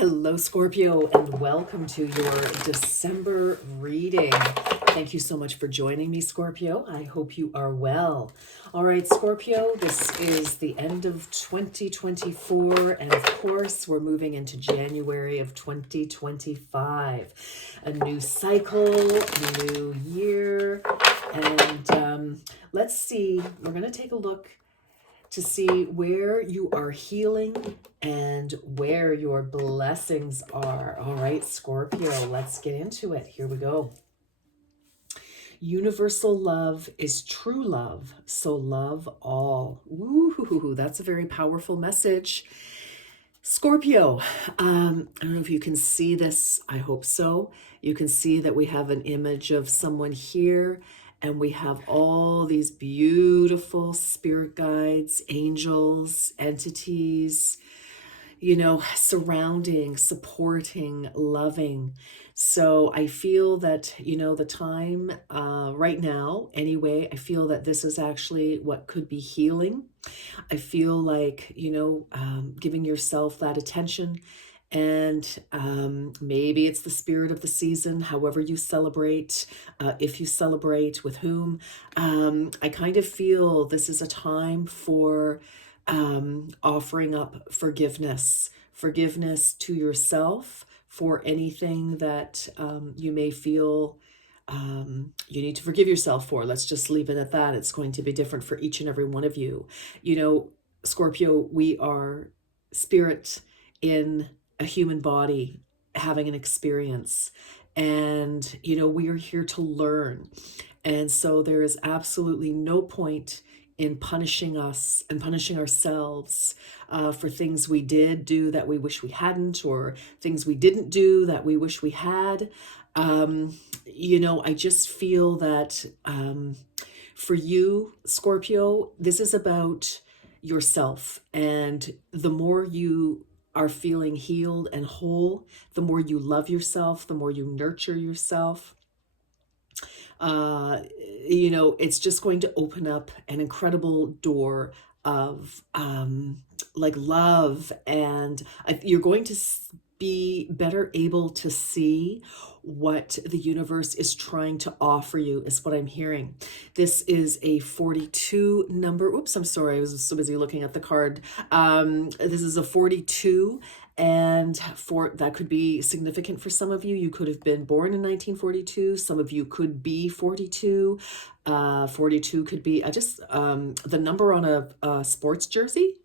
Hello, Scorpio, and welcome to your December reading. Thank you so much for joining me, Scorpio. I hope you are well. All right, Scorpio, this is the end of 2024, and of course, we're moving into January of 2025. A new cycle, a new year, and let's see, we're going to take a look to see where you are healing and where your blessings are. All right, Scorpio, let's get into it. Here we go. Universal love is true love, so love all. Ooh, that's a very powerful message. Scorpio, I don't know if you can see this. I hope so. You can see that we have an image of someone here, and we have all these beautiful spirit guides, angels, entities, surrounding, supporting, loving. So I feel that, the time right now, anyway, I feel that this is actually what could be healing. I feel like, giving yourself that attention. And maybe it's the spirit of the season, however you celebrate, if you celebrate, with whom. I kind of feel this is a time for offering up forgiveness to yourself for anything that you may feel you need to forgive yourself for. Let's just leave it at that. It's going to be different for each and every one of you. Scorpio, we are spirit in a human body having an experience. And, we are here to learn. And so there is absolutely no point in punishing us and punishing ourselves for things we did do that we wish we hadn't, or things we didn't do that we wish we had. I just feel that for you, Scorpio, this is about yourself. And the more you are feeling healed and whole, the more you love yourself, the more you nurture yourself. It's just going to open up an incredible door of love, and you're going to be better able to see what the universe is trying to offer you, is what I'm hearing. This is a 42 number. Oops, I'm sorry. I was so busy looking at the card. This is a 42. And that could be significant for some of you. You could have been born in 1942. Some of you could be 42. 42 could be the number on a sports jersey.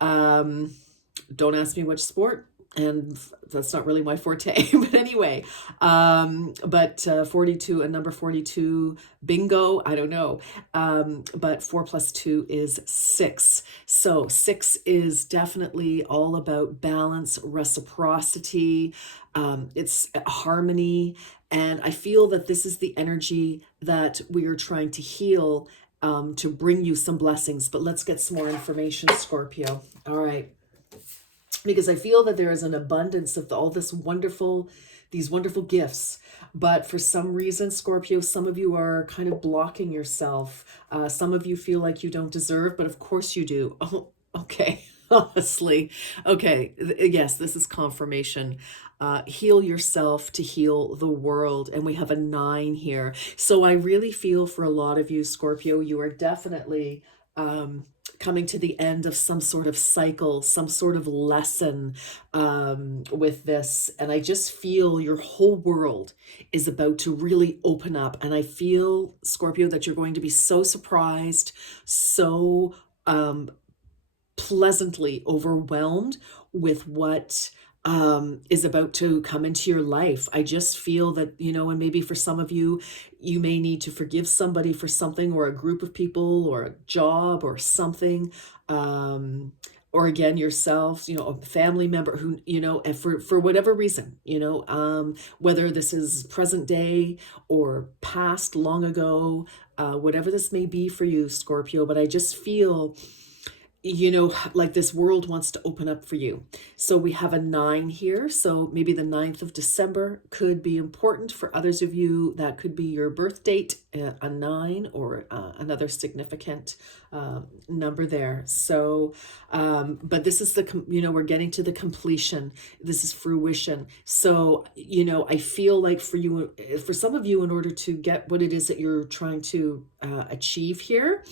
Don't ask me which sport, and that's not really my forte. But anyway, 42, a number 42, bingo, I don't know. But 4 + 2 is 6. So 6 is definitely all about balance, reciprocity. It's harmony. And I feel that this is the energy that we are trying to heal, to bring you some blessings. But let's get some more information, Scorpio. All right. Because I feel that there is an abundance of all these wonderful gifts. But for some reason, Scorpio, some of you are kind of blocking yourself. Some of you feel like you don't deserve, but of course you do. Oh, okay. Honestly. Okay. Yes, this is confirmation. Heal yourself to heal the world. And we have a 9 here. So I really feel for a lot of you, Scorpio, you are definitely coming to the end of some sort of cycle, some sort of lesson with this. And I just feel your whole world is about to really open up. And I feel, Scorpio, that you're going to be so surprised, so pleasantly overwhelmed with what is about to come into your life. I just feel that, and maybe for some of you, you may need to forgive somebody for something, or a group of people, or a job, or something. Or again, yourself, a family member who, and for whatever reason, whether this is present day or past, long ago, whatever this may be for you, Scorpio. But I just feel you know, like this world wants to open up for you. So we have a 9 here. So maybe the 9th of December could be important. For others of you, that could be your birth date, a 9, or another significant number there. So, but this is you know, we're getting to the completion. This is fruition. So, you know, I feel like for you, for some of you, in order to get what it is that you're trying to achieve here,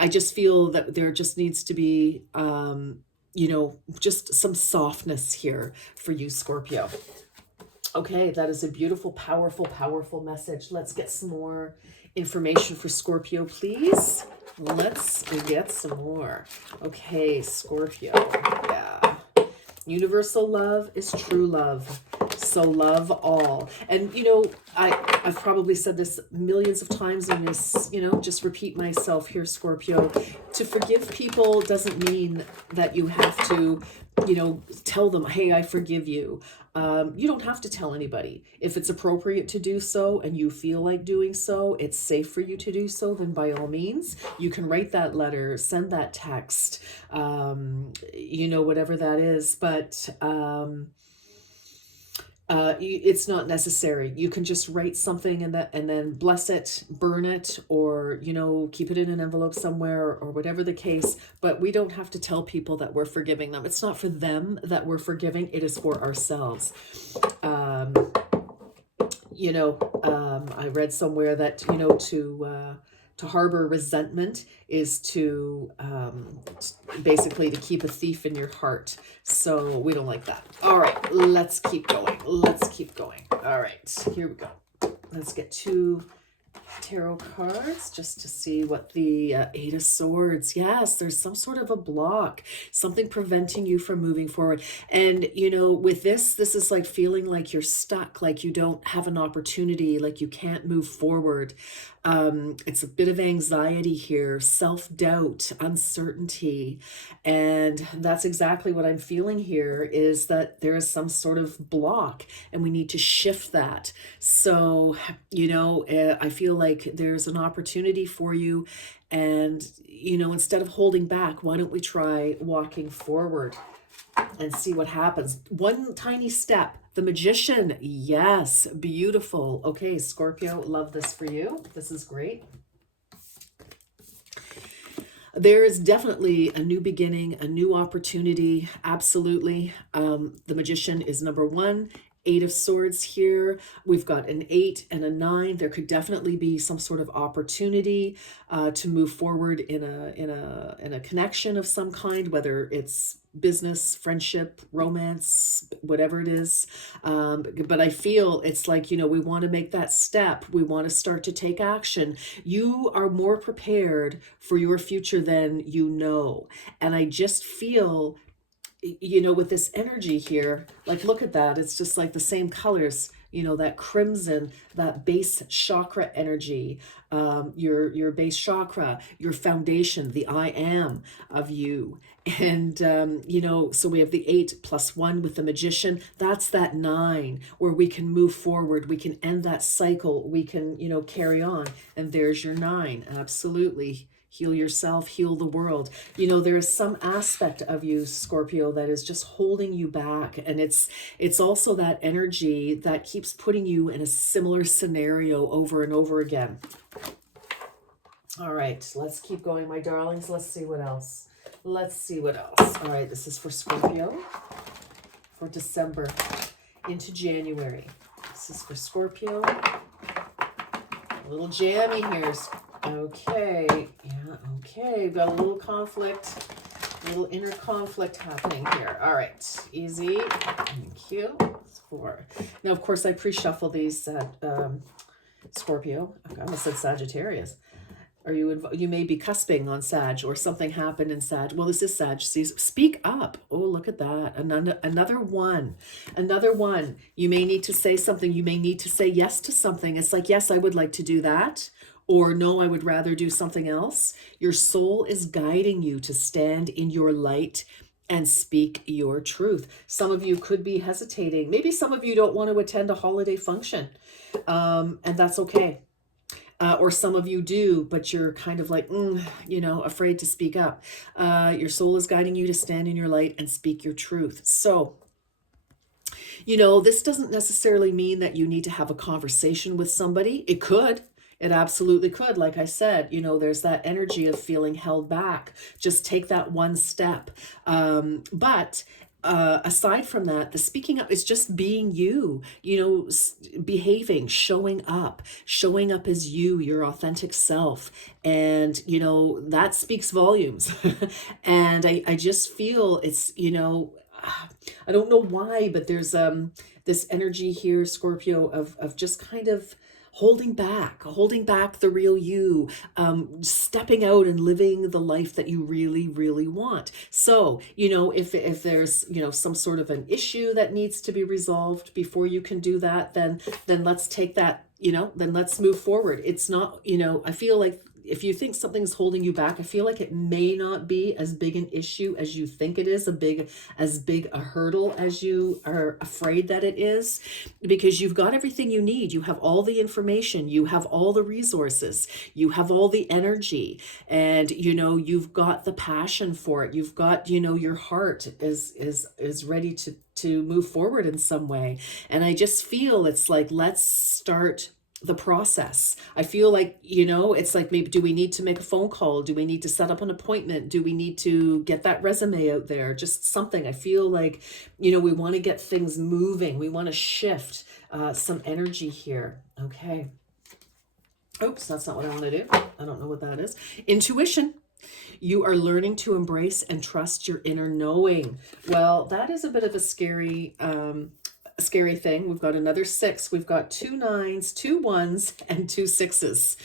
I just feel that there just needs to be, you know, just some softness here for you, Scorpio. Okay, that is a beautiful, powerful, powerful message. Let's get some more information for Scorpio, please. Let's get some more. Okay, Scorpio. Yeah. Universal love is true love. So love all. And, you know, I've probably said this millions of times in this, you know, just repeat myself here, Scorpio. To forgive people doesn't mean that you have to, you know, tell them, hey, I forgive you. You don't have to tell anybody. If it's appropriate to do so and you feel like doing so, it's safe for you to do so, then by all means, you can write that letter, send that text, you know, whatever that is. But it's not necessary. You can just write something and then bless it, burn it, or, you know, keep it in an envelope somewhere, or whatever the case. But we don't have to tell people that we're forgiving them. It's not for them that we're forgiving. It is for ourselves. You know, I read somewhere that, you know, to harbor resentment is to basically to keep a thief in your heart. So we don't like that. All right, let's keep going. Let's keep going. All right, here we go. Let's get 2 tarot cards just to see what the 8 of Swords. Yes, there's some sort of a block, something preventing you from moving forward. And, you know, with this is like feeling like you're stuck, like you don't have an opportunity, like you can't move forward. It's a bit of anxiety here, self-doubt, uncertainty. And that's exactly what I'm feeling here, is that there is some sort of block and we need to shift that. So, you know, I feel like there's an opportunity for you. And, you know, instead of holding back, why don't we try walking forward and see what happens? One tiny step. The Magician. Yes, beautiful. Okay, Scorpio, love this for you. This is great. There is definitely a new beginning, a new opportunity. Absolutely. The Magician is number 1. 8 of Swords here. We've got an 8 and a 9. There could definitely be some sort of opportunity to move forward in a connection of some kind, whether it's business, friendship, romance, whatever it is. But I feel it's like, you know, we want to make that step. We want to start to take action. You are more prepared for your future than you know. And I just feel, you know, with this energy here, like, look at that. It's just like the same colors, you know, that crimson, that base chakra energy, your base chakra, your foundation, the I am of you. And, you know, so we have the 8 plus 1 with the Magician. That's that 9 where we can move forward. We can end that cycle. We can, you know, carry on. And there's your 9. Absolutely. Heal yourself, heal the world. You know, there is some aspect of you, Scorpio, that is just holding you back. And it's also that energy that keeps putting you in a similar scenario over and over again. All right, let's keep going, my darlings. Let's see what else. Let's see what else. All right, this is for Scorpio for December into January. This is for Scorpio. A little jammy here. Okay, yeah, okay. We've got a little conflict, a little inner conflict happening here. All right, easy. Thank you. Now, of course, I pre-shuffle these, Scorpio. I almost said Sagittarius. Or you may be cusping on Sag, or something happened in Sag. Well, this is Sag. Speak up. Oh, look at that. Another one. Another one. You may need to say something. You may need to say yes to something. It's like, yes, I would like to do that. Or no, I would rather do something else. Your soul is guiding you to stand in your light and speak your truth. Some of you could be hesitating. Maybe some of you don't want to attend a holiday function. And that's okay. or some of you do, but you're kind of like, afraid to speak up. Your soul is guiding you to stand in your light and speak your truth. So, this doesn't necessarily mean that you need to have a conversation with somebody. It could. It absolutely could. Like I said, there's that energy of feeling held back. Just take that one step. But aside from that, the speaking up is just being you, behaving, showing up as you, your authentic self. And, that speaks volumes. And I just feel it's, I don't know why, but there's this energy here, Scorpio, of just kind of holding back the real you, stepping out and living the life that you really, really want. So, if there's, some sort of an issue that needs to be resolved before you can do that, then let's take that, then let's move forward. It's not, I feel like if you think something's holding you back, I feel like it may not be as big an issue as you think it is, as big a hurdle as you are afraid that it is, because you've got everything you need. You have all the information, you have all the resources, you have all the energy, and you've got the passion for it. You've got, your heart is ready to move forward in some way. And I just feel it's like, let's start the process. I feel like, it's like, maybe, do we need to make a phone call? Do we need to set up an appointment? Do we need to get that resume out there? Just something. I feel like, we want to get things moving. We want to shift some energy here. Okay. Oops, that's not what I want to do. I don't know what that is. Intuition. You are learning to embrace and trust your inner knowing. Well, that is a bit of a scary thing. We've got another 6. We've got 2 9s, 2 1s, and 2 6s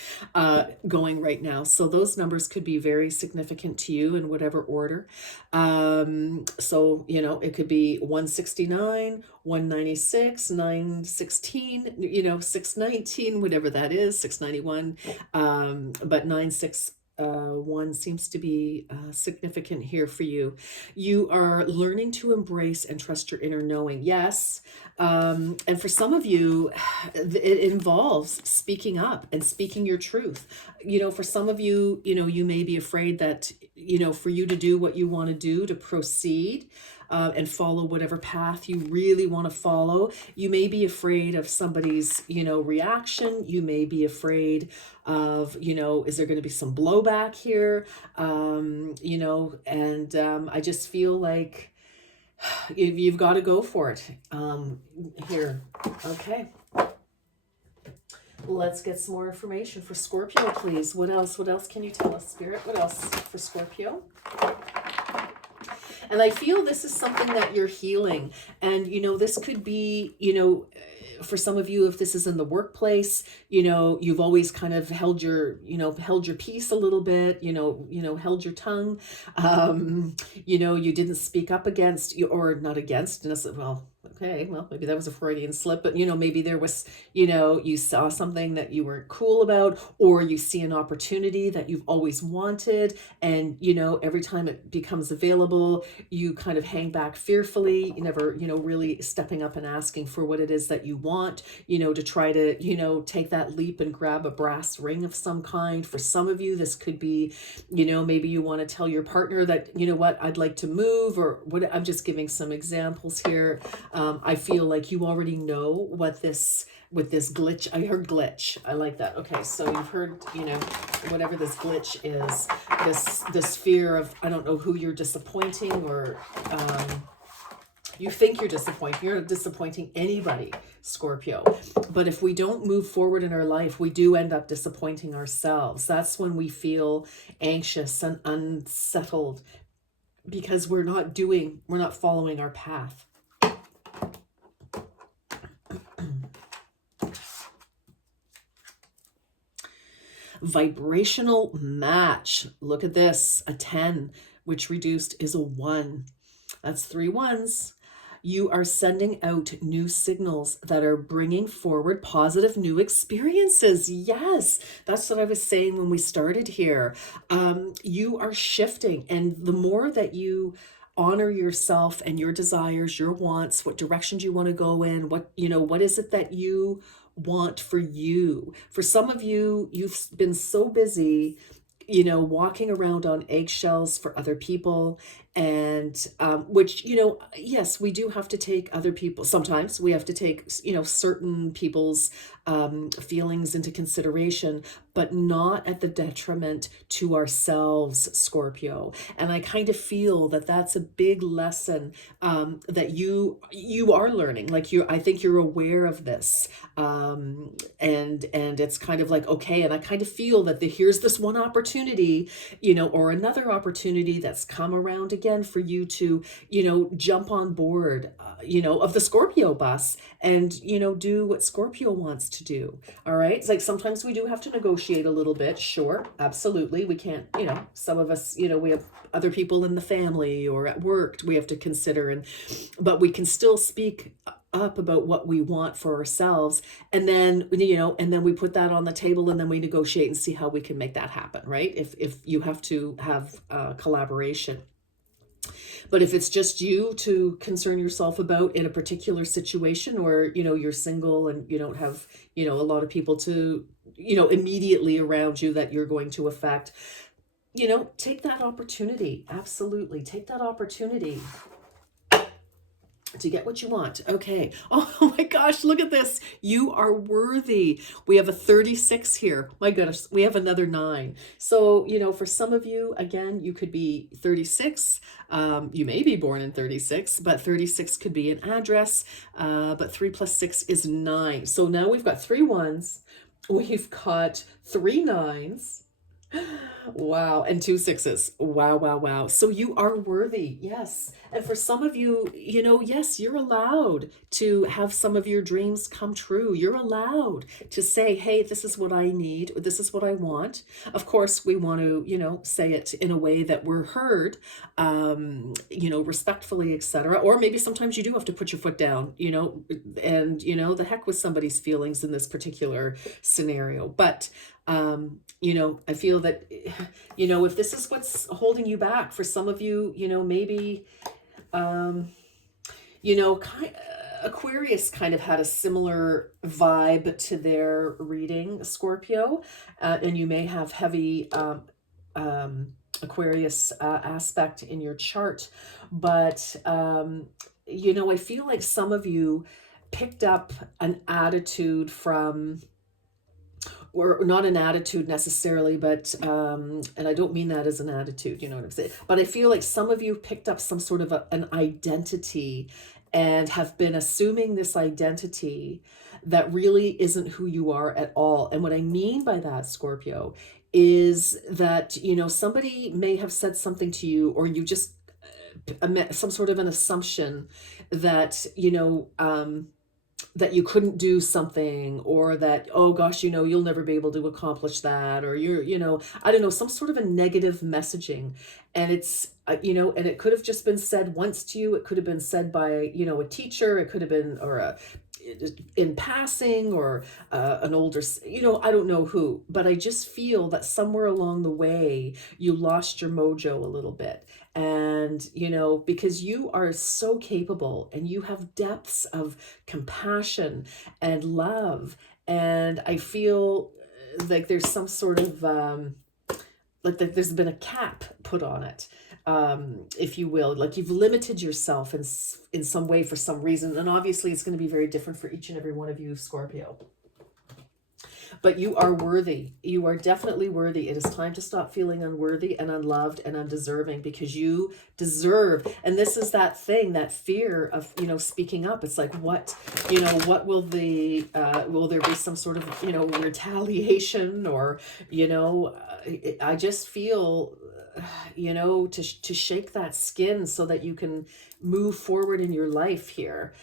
going right now. So those numbers could be very significant to you in whatever order. So, it could be 169, 196, 916, 619, whatever that is, 691. But 961 seems to be significant here for you. You are learning to embrace and trust your inner knowing. Yes. And for some of you, it involves speaking up and speaking your truth. For some of you, you may be afraid that, for you to do what you want to do, to proceed, and follow whatever path you really want to follow. You may be afraid of somebody's, reaction. You may be afraid of, is there going to be some blowback here? I just feel like you've got to go for it here. Okay. Let's get some more information for Scorpio, please. What else? What else can you tell us, Spirit? What else for Scorpio? And I feel this is something that you're healing. And, this could be, for some of you, if this is in the workplace, you've always kind of held your peace a little bit, held your tongue, you didn't speak up against, or not against, well, okay, well, maybe that was a Freudian slip, but, maybe there was, you saw something that you weren't cool about, or you see an opportunity that you've always wanted. And, every time it becomes available, you kind of hang back fearfully, you never, really stepping up and asking for what it is that you want, to try to, take that leap and grab a brass ring of some kind. For some of you, this could be, maybe you want to tell your partner that, what, I'd like to move, or what. I'm just giving some examples here. I feel like you already know what this, with this glitch. I heard glitch. I like that. Okay. So you've heard, whatever this glitch is, this fear of, I don't know who you're disappointing, or, you think you're disappointing. You're not disappointing anybody, Scorpio. But if we don't move forward in our life, we do end up disappointing ourselves. That's when we feel anxious and unsettled, because we're not following our path. Vibrational match. Look at this. A 10, which reduced is a 1. That's 3 1s. You are sending out new signals that are bringing forward positive new experiences. Yes, that's what I was saying when we started here. You are shifting, and the more that you honor yourself and your desires, your wants, what directions you want to go in, what is it that you want for you. For some of you, you've been so busy, walking around on eggshells for other people. And which, yes, we do have to take other people. Sometimes we have to take, certain people's feelings into consideration, but not at the detriment to ourselves, Scorpio. And I kind of feel that that's a big lesson that you are learning. Like I think you're aware of this, and it's kind of like, okay. And I kind of feel that here's this one opportunity, or another opportunity that's come around again for you to, jump on board, of the Scorpio bus and, do what Scorpio wants to do. All right. It's like sometimes we do have to negotiate a little bit. Sure. Absolutely. We can't, some of us, we have other people in the family or at work we have to consider, but we can still speak up about what we want for ourselves, and then we put that on the table, and then we negotiate and see how we can make that happen, right? If you have to have collaboration. But if it's just you to concern yourself about in a particular situation, or you're single and you don't have a lot of people to immediately around you that you're going to affect, take that opportunity. Absolutely take that opportunity to get what you want. Okay. Oh my gosh, look at this. You are worthy. We have a 36 here. My goodness, we have another 9. So, for some of you, again, you could be 36. You may be born in 36, but 36 could be an address. But 3 plus 6 is 9. So now we've got 3 1s. We've got 3 9s. Wow. And 2 6s. Wow, wow, wow. So you are worthy. Yes. And for some of you, yes, you're allowed to have some of your dreams come true. You're allowed to say, hey, this is what I need, or this is what I want. Of course, we want to, say it in a way that we're heard, respectfully, etc. Or maybe sometimes you do have to put your foot down, and, the heck with somebody's feelings in this particular scenario. But I feel that, if this is what's holding you back, for some of you, maybe, Aquarius kind of had a similar vibe to their reading, Scorpio, and you may have heavy Aquarius aspect in your chart. But, I feel like some of you picked up an attitude from, or not an attitude necessarily, but and I don't mean that as an attitude, you know what I'm saying? But I feel like some of you picked up some sort of an identity and have been assuming this identity that really isn't who you are at all. And what I mean by that, Scorpio, is that, somebody may have said something to you, or you just some sort of an assumption that, that you couldn't do something, or that, oh gosh, you'll never be able to accomplish that, or I don't know, some sort of a negative messaging. And it's, and it could have just been said once to you. It could have been said by, a teacher. It could have been, or in passing, or an older, I don't know who, but I just feel that somewhere along the way, you lost your mojo a little bit. And, because you are so capable, and you have depths of compassion and love. And I feel like there's some sort of, like that there's been a cap put on it, if you will. Like you've limited yourself in some way for some reason. And obviously it's going to be very different for each and every one of you, Scorpio. But you are worthy. You are definitely worthy. It is time to stop feeling unworthy and unloved and undeserving, because you deserve. And this is that thing, that fear of, speaking up. It's like, what will will there be some sort of, retaliation, or, I just feel, to shake that skin so that you can move forward in your life here.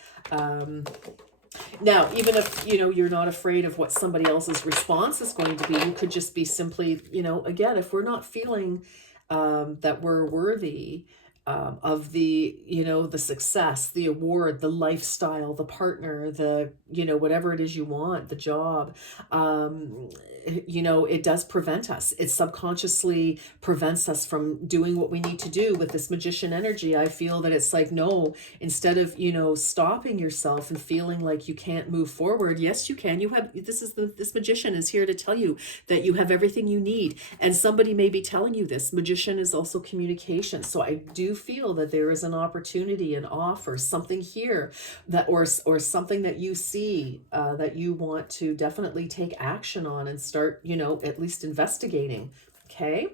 Now, even if, you're not afraid of what somebody else's response is going to be, you could just be simply, again, if we're not feeling that we're worthy of the, the success, the award, the lifestyle, the partner, the, whatever it is you want, the job, it does prevent us. It subconsciously prevents us from doing what we need to do with this magician energy. I feel that it's like, no, instead of, stopping yourself and feeling like you can't move forward, yes, you can. This magician is here to tell you that you have everything you need. And somebody may be telling you this. Magician is also communication. So I do feel that there is an opportunity, an offer, something here that, or something that you see that you want to definitely take action on and start, at least investigating. Okay.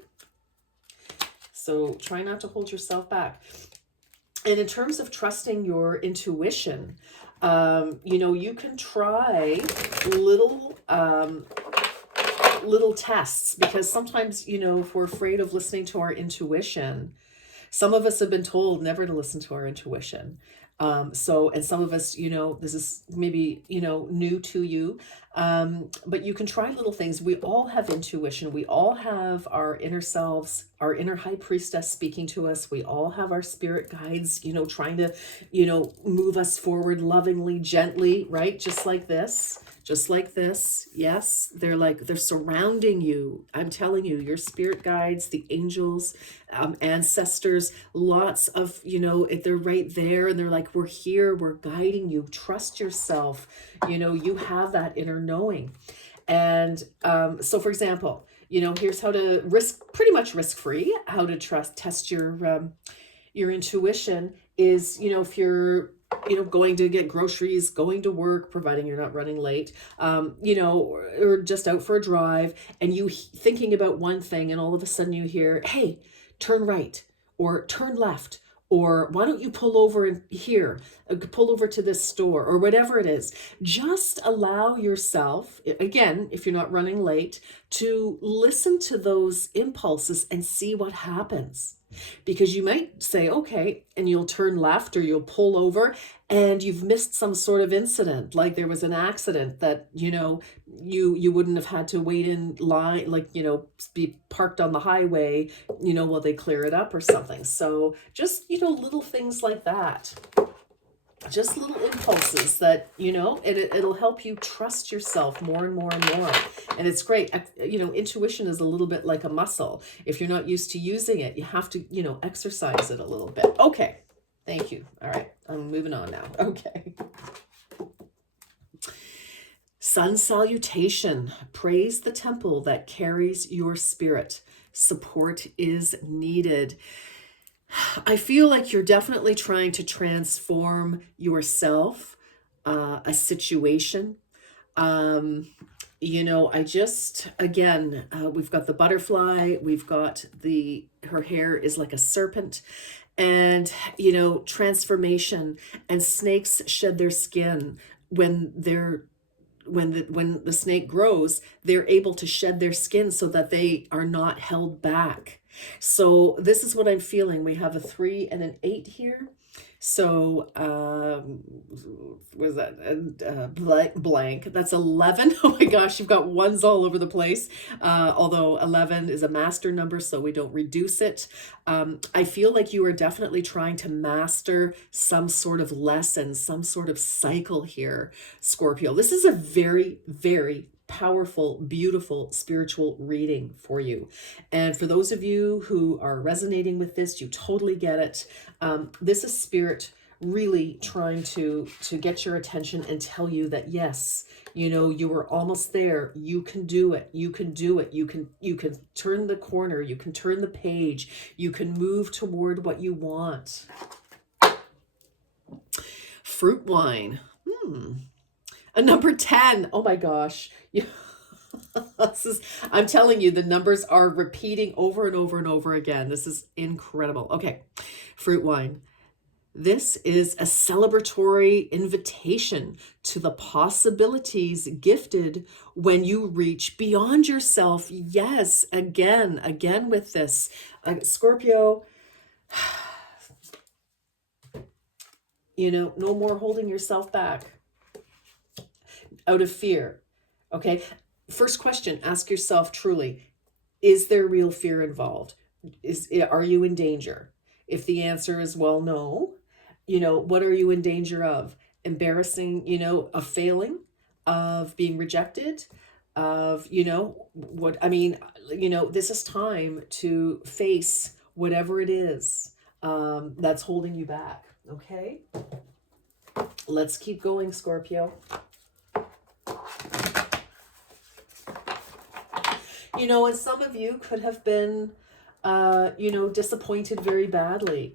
So try not to hold yourself back. And in terms of trusting your intuition, you can try little tests, because sometimes, if we're afraid of listening to our intuition, some of us have been told never to listen to our intuition. And some of us, this is maybe, new to you. But you can try little things. We all have intuition. We all have our inner selves, our inner high priestess speaking to us. We all have our spirit guides, trying to, move us forward lovingly, gently, right? Just like this. Yes, they're surrounding you. I'm telling you, your spirit guides, the angels, ancestors, lots of, they're right there, and they're like, we're here, we're guiding you. Trust yourself. You have that inner knowing. And so for example, here's how to pretty much risk-free, how to test your intuition is, if you're going to get groceries, going to work, providing you're not running late, or just out for a drive, and you thinking about one thing, and all of a sudden you hear, hey, turn right, or turn left, or why don't you pull over here, pull over to this store, or whatever it is. Just allow yourself, again, if you're not running late, to listen to those impulses and see what happens. Because you might say, okay, and you'll turn left or you'll pull over, and you've missed some sort of incident, like there was an accident that, you wouldn't have had to wait in line, like, be parked on the highway, while they clear it up or something. So just, little things like that. Just little impulses that, it'll help you trust yourself more and more and more. And it's great. Intuition is a little bit like a muscle. If you're not used to using it, you have to, exercise it a little bit. Okay. Thank you. All right. I'm moving on now. Okay. Sun salutation. Praise the temple that carries your spirit. Support is needed. I feel like you're definitely trying to transform yourself, a situation. Again, we've got the butterfly, we've got her hair is like a serpent, and, transformation, and snakes shed their skin when the snake grows, they're able to shed their skin so that they are not held back. So this is what I'm feeling. We have a 3 and an 8 here. So was that blank? That's 11. Oh my gosh, you've got ones all over the place. Although 11 is a master number, so we don't reduce it. I feel like you are definitely trying to master some sort of lesson, some sort of cycle here, Scorpio. This is a very, very powerful, beautiful spiritual reading for you. And for those of you who are resonating with this, you totally get it. This is spirit really trying to get your attention and tell you that, yes, you were almost there. You can do it. You can do it. You can turn the corner. You can turn the page. You can move toward what you want. Fruit wine. A number 10. Oh my gosh. I'm telling you, the numbers are repeating over and over and over again. This is incredible. Okay, fruit wine. This is a celebratory invitation to the possibilities gifted when you reach beyond yourself. Yes, again with this. Scorpio, no more holding yourself back out of fear. Okay. First question, ask yourself truly, is there real fear involved? Are you in danger? If the answer is, well, no, what are you in danger of? Embarrassing, of failing, of being rejected, of, this is time to face whatever it is that's holding you back. Okay. Let's keep going, Scorpio. And some of you could have been, disappointed very badly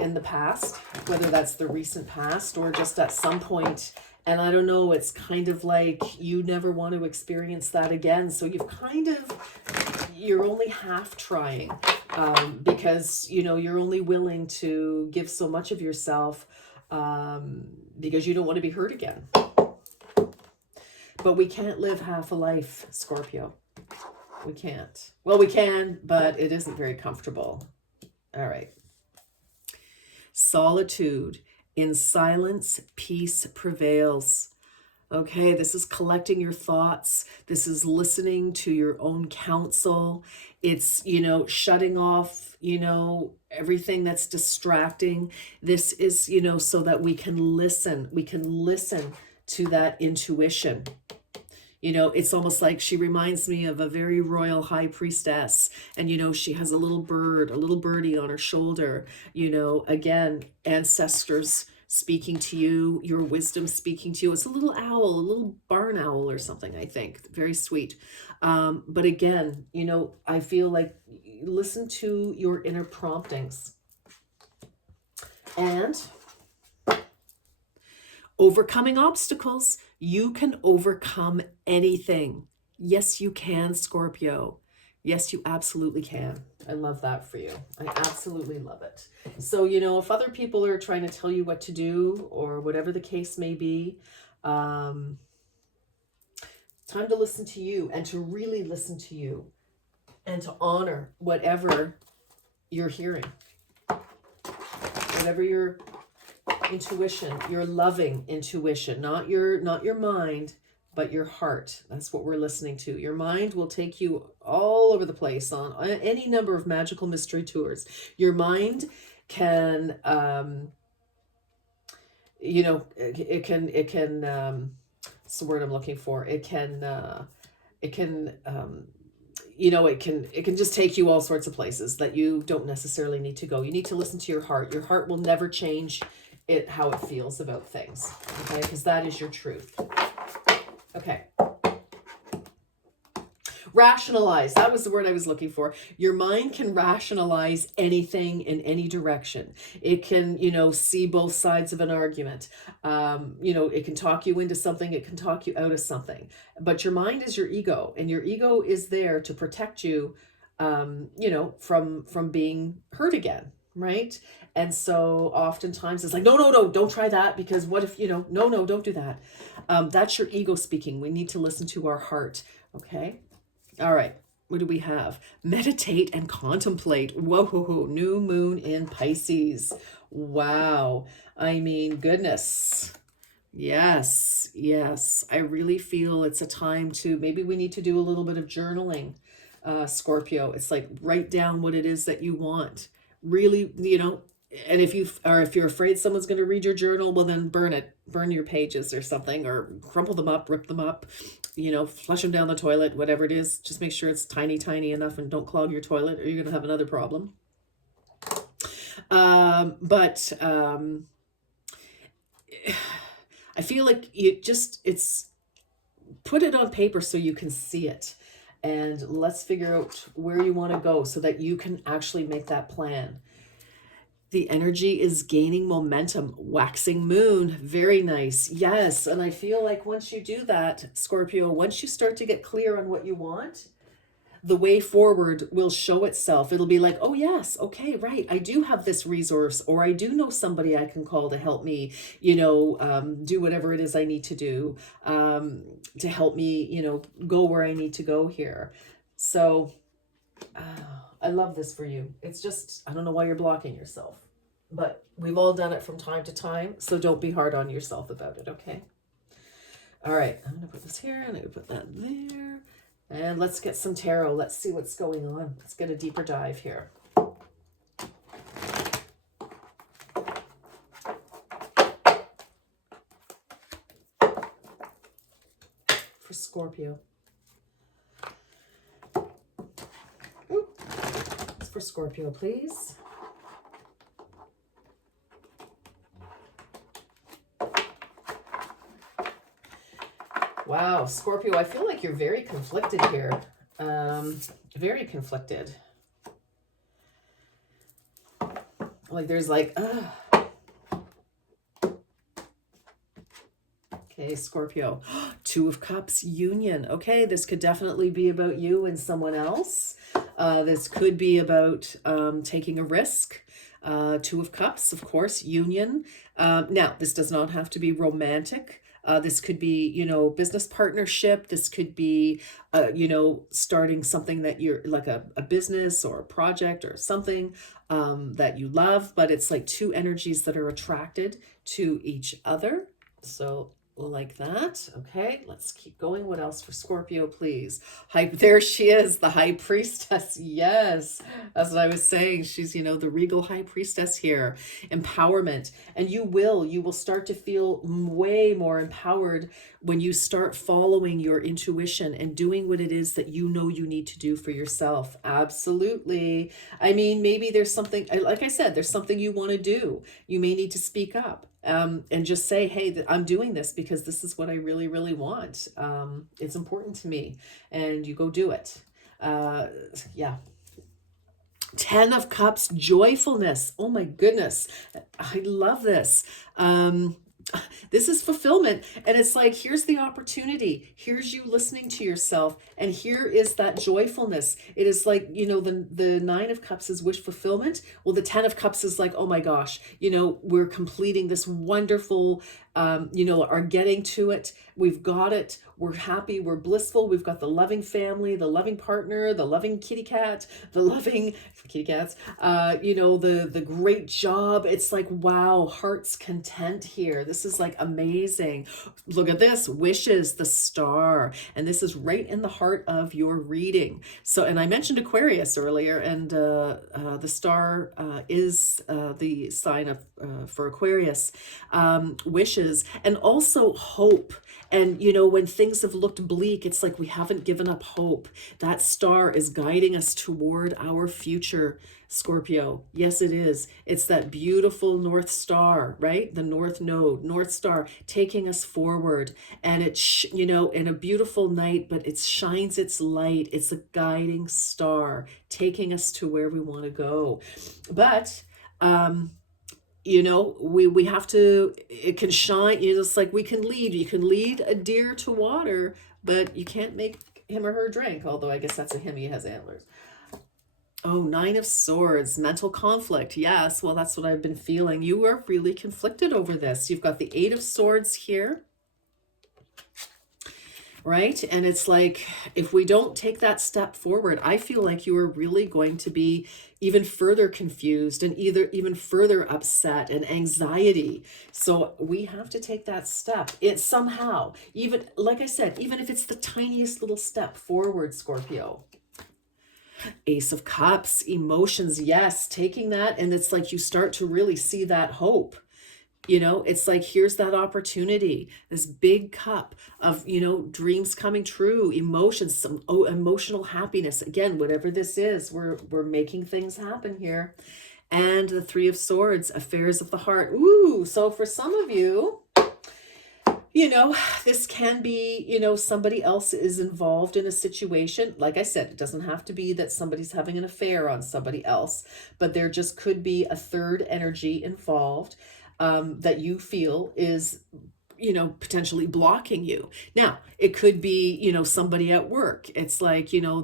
in the past, whether that's the recent past or just at some point. And I don't know, it's kind of like you never want to experience that again. So you're only half trying because, you're only willing to give so much of yourself because you don't want to be hurt again. But we can't live half a life, Scorpio. We can't. Well, we can, but it isn't very comfortable. All right. Solitude. In silence, peace prevails. Okay, this is collecting your thoughts. This is listening to your own counsel. It's, shutting off, everything that's distracting. This is, so that we can listen. We can listen to that intuition. It's almost like she reminds me of a very royal high priestess. And, she has a little birdie on her shoulder. Again, ancestors speaking to you, your wisdom speaking to you. It's a little owl, a little barn owl or something, I think. Very sweet. But again, I feel like listen to your inner promptings. And overcoming obstacles. You can overcome anything. Yes, you can, Scorpio. Yes, you absolutely can. I love that for you. I absolutely love it. So, if other people are trying to tell you what to do or whatever the case may be, time to listen to you and to really listen to you and to honor whatever you're hearing. Whatever your intuition, your loving intuition, not your mind, but your heart. That's what we're listening to. Your mind will take you all over the place on any number of magical mystery tours. Your mind can, it can, what's the word I'm looking for? It can just take you all sorts of places that you don't necessarily need to go. You need to listen to your heart. Your heart will never change how it feels about things, okay? Because that is your truth. Okay. Rationalize. That was the word I was looking for. Your mind can rationalize anything in any direction. It can, see both sides of an argument. It can talk you into something. It can talk you out of something. But your mind is your ego, and your ego is there to protect you, from being hurt again. Right? And so oftentimes it's like, no, don't try that, because what if, no, don't do that. That's your ego speaking. We need to listen to our heart. Okay. All right. What do we have? Meditate and contemplate. Whoa, new moon in Pisces. Wow. I mean, goodness. Yes. I really feel it's a time to, maybe we need to do a little bit of journaling, Scorpio. It's like, write down what it is that you want. Really, and if you're afraid someone's going to read your journal, well, then burn your pages or something, or crumple them up, rip them up, flush them down the toilet, whatever it is. Just make sure it's tiny enough and don't clog your toilet, or you're going to have another problem. But I feel like it's put it on paper so you can see it. And let's figure out where you want to go so that you can actually make that plan. The energy is gaining momentum. Waxing moon. Very nice. Yes. And I feel like once you do that, Scorpio, once you start to get clear on what you want, the way forward will show itself. It'll be like, oh yes, okay, right. I do have this resource, or I do know somebody I can call to help me, do whatever it is I need to do, to help me, go where I need to go here. So I love this for you. It's just, I don't know why you're blocking yourself, but we've all done it from time to time. So don't be hard on yourself about it. Okay. All right. I'm going to put this here and I'm going to put that there. And let's get some tarot. Let's see what's going on. Let's get a deeper dive here. For Scorpio. Scorpio, please. Wow, Scorpio, I feel like you're very conflicted here. Very conflicted. Like there's like, okay, Scorpio. Two of Cups, union. Okay, this could definitely be about you and someone else. This could be about taking a risk. Two of Cups, of course, union. Now, this does not have to be romantic. This could be, you know, business partnership. This could be, you know, starting something that you're like a business or a project or something that you love, but it's like two energies that are attracted to each other. So like that. Okay, let's keep going. What else for Scorpio, please? There she is, the high priestess. Yes, that's what I was saying. She's, you know, the regal high priestess here. Empowerment. And you will start to feel way more empowered when you start following your intuition and doing what it is that you know you need to do for yourself. Absolutely. I mean, maybe there's something, like I said, there's something you want to do. You may need to speak up. And just say, hey, I'm doing this because this is what I really, really want. It's important to me. And you go do it. Yeah. 10 of Cups, joyfulness. Oh my goodness. I love this. This is fulfillment. And it's like, here's the opportunity. Here's you listening to yourself. And here is that joyfulness. It is like, you know, the 9 of Cups is wish fulfillment. Well, the 10 of Cups is like, oh my gosh, you know, we're completing this wonderful, you know, are getting to it. We've got it. We're happy. We're blissful. We've got the loving family, the loving partner, the loving kitty cat, the loving kitty cats, you know, the great job. It's like, wow, heart's content here. This is like amazing. Look at this, wishes, the star. And this is right in the heart of your reading. So, and I mentioned Aquarius earlier, and the star is the sign of for Aquarius, wishes, and also hope. And, you know, when things have looked bleak, it's like we haven't given up hope. That star is guiding us toward our future, Scorpio. Yes, it is. It's that beautiful North Star, right? The North Node, North Star, taking us forward. And it's, you know, in a beautiful night, but it shines its light. It's a guiding star, taking us to where we want to go. But, you know, we have to, it can shine, you know, it's like we can lead, you can lead a deer to water, but you can't make him or her drink, although I guess that's a him, he has antlers. Oh, 9 of Swords, mental conflict. Yes, well, that's what I've been feeling. You are really conflicted over this. You've got the 8 of Swords here, right? And it's like, if we don't take that step forward, I feel like you are really going to be even further confused and even further upset and anxiety. So we have to take that step. It somehow, even like I said, even if it's the tiniest little step forward, Scorpio. Ace of Cups, emotions. Yes, taking that. And it's like you start to really see that hope. You know, it's like, here's that opportunity, this big cup of, you know, dreams coming true, emotions, some emotional happiness. Again, whatever this is, we're making things happen here. And the 3 of Swords, affairs of the heart. Ooh, so for some of you, you know, this can be, you know, somebody else is involved in a situation. Like I said, it doesn't have to be that somebody's having an affair on somebody else, but there just could be a third energy involved that you feel is, you know, potentially blocking you. Now, it could be, you know, somebody at work. It's like, you know,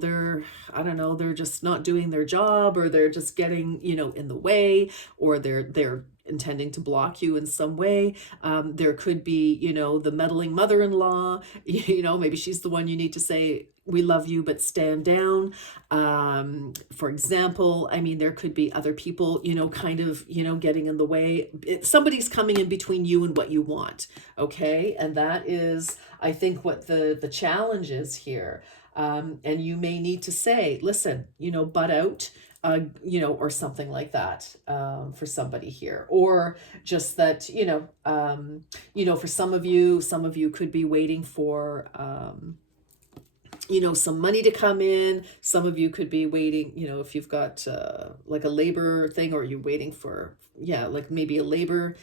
I don't know, they're just not doing their job, or they're just getting, you know, in the way, or they're intending to block you in some way. There could be, you know, the meddling mother-in-law, you know, maybe she's the one you need to say, we love you, but stand down. For example, I mean, there could be other people, you know, kind of, you know, getting in the way. Somebody's coming in between you and what you want. Okay. And that is, I think, what the challenge is here. And you may need to say, listen, you know, butt out, you know, or something like that, for somebody here, or just that, you know, for some of you could be waiting for, some money to come in. Some of you could be waiting, if you've got like a labor thing, or you're waiting for, like maybe a labor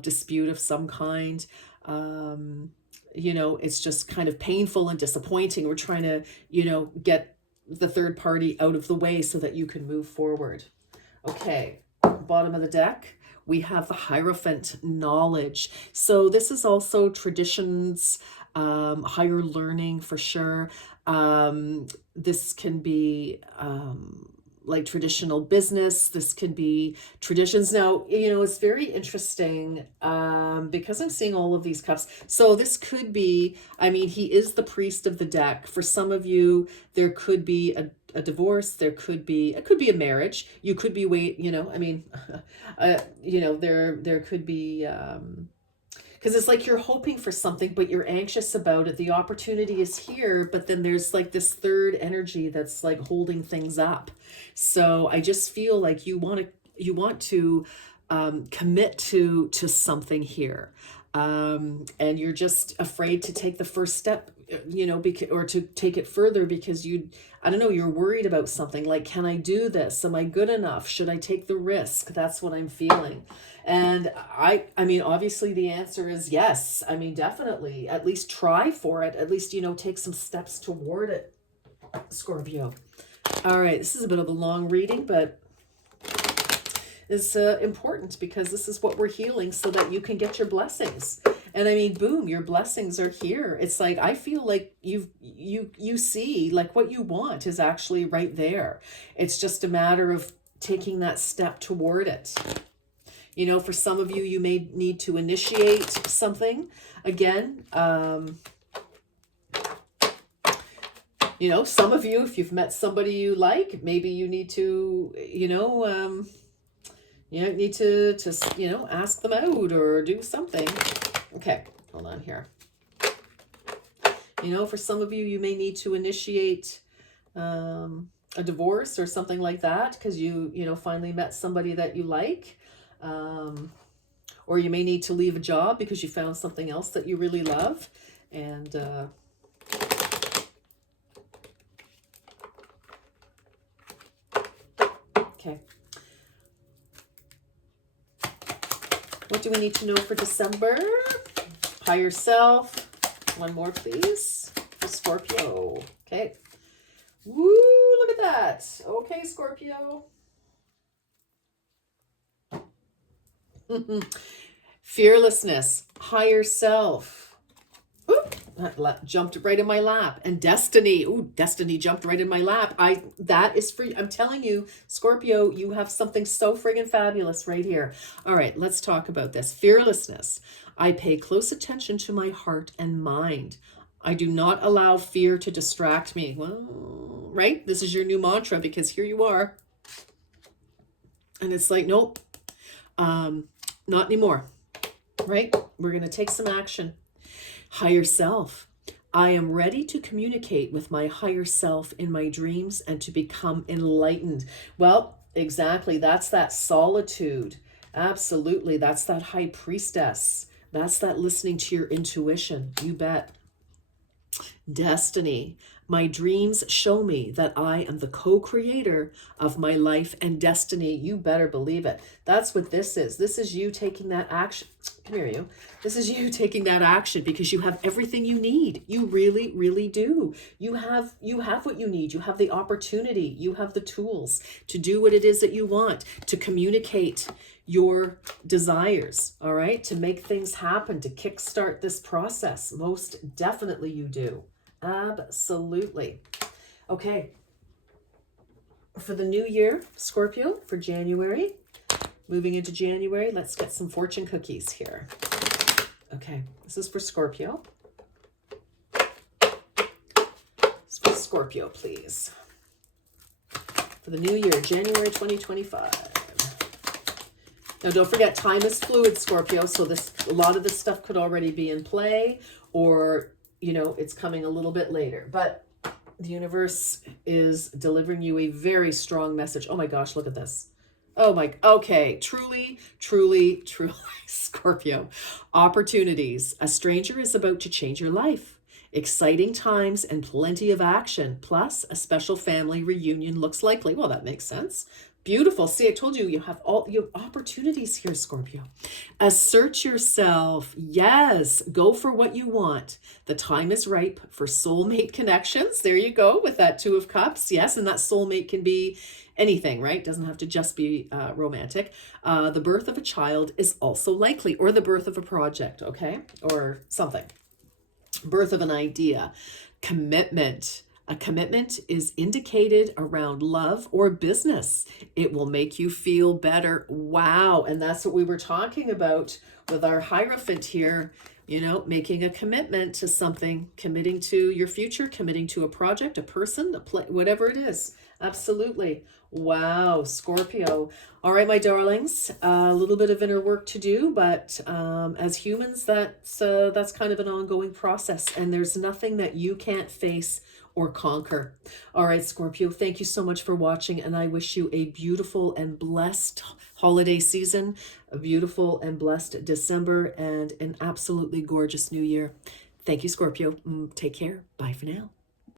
dispute of some kind. It's just kind of painful and disappointing. We're trying to, get the third party out of the way so that you can move forward. Okay, bottom of the deck, we have the Hierophant, knowledge. So this is also traditions, higher learning for sure. This can be like traditional business. This can be traditions. Now, it's very interesting because I'm seeing all of these cups. So this could be, he is the priest of the deck. For some of you, there could be a divorce. It could be a marriage. You could be there could be, because it's like you're hoping for something, but you're anxious about it. The opportunity is here, but then there's like this third energy that's like holding things up. So I just feel like you want to commit to something here, and you're just afraid to take the first step, or to take it further because you're worried about something like, can I do this? Am I good enough? Should I take the risk? That's what I'm feeling. And obviously the answer is yes. Definitely, at least try for it. At least, take some steps toward it, Scorpio. All right, this is a bit of a long reading, but it's important because this is what we're healing so that you can get your blessings. And boom, your blessings are here. It's like, I feel like you see like what you want is actually right there. It's just a matter of taking that step toward it. For some of you, you may need to initiate something again. Some of you, if you've met somebody you like, maybe you need to, need to ask them out or do something. Okay, hold on here. For some of you, you may need to initiate a divorce or something like that because you finally met somebody that you like. Or you may need to leave a job because you found something else that you really love. And okay. What do we need to know for December? Higher self. One more, please. For Scorpio. Okay. Woo, look at that. Okay, Scorpio. Fearlessness, higher self. Ooh, that jumped right in my lap. And destiny. Ooh, destiny jumped right in my lap. That is for you. I'm telling you, Scorpio, you have something so friggin' fabulous right here. All right, let's talk about this. Fearlessness. I pay close attention to my heart and mind. I do not allow fear to distract me. Well, right? This is your new mantra because here you are. And it's like, nope. Not anymore, right? We're going to take some action. Higher self. I am ready to communicate with my higher self in my dreams and to become enlightened. Well, exactly. That's that solitude. Absolutely. That's that high priestess. That's that listening to your intuition. You bet. Destiny. My dreams show me that I am the co-creator of my life and destiny. You better believe it. That's what this is. This is you taking that action. Come here, you. This is you taking that action because you have everything you need. You really, really do. You have what you need. You have the opportunity. You have the tools to do what it is that you want, to communicate your desires, all right? To make things happen, to kickstart this process. Most definitely you do. Absolutely. Okay. For the new year, Scorpio, for January, moving into January, let's get some fortune cookies here. Okay, this is for Scorpio. It's for Scorpio, please. For the new year, January 2025. Now, don't forget, time is fluid, Scorpio, so a lot of this stuff could already be in play, or it's coming a little bit later, but the universe is delivering you a very strong message. Oh my gosh, look at this. Oh my, okay. Truly, truly, truly, Scorpio. Opportunities. A stranger is about to change your life. Exciting times and plenty of action. Plus, a special family reunion looks likely. Well, that makes sense. Beautiful. See, I told you, you have opportunities here, Scorpio. Assert yourself. Yes, go for what you want. The time is ripe for soulmate connections. There you go with that Two of Cups. Yes, and that soulmate can be anything, right? Doesn't have to just be romantic. The birth of a child is also likely, or the birth of a project, okay? Or something. Birth of an idea. Commitment. A commitment is indicated around love or business. It will make you feel better. Wow. And that's what we were talking about with our Hierophant here. You know, making a commitment to something, committing to your future, committing to a project, a person, whatever it is. Absolutely. Wow, Scorpio. All right, my darlings, a little bit of inner work to do, but as humans, that's kind of an ongoing process, and there's nothing that you can't face or conquer. All right, Scorpio, thank you so much for watching, and I wish you a beautiful and blessed holiday season, a beautiful and blessed December, and an absolutely gorgeous new year. Thank you, Scorpio. Take care. Bye for now.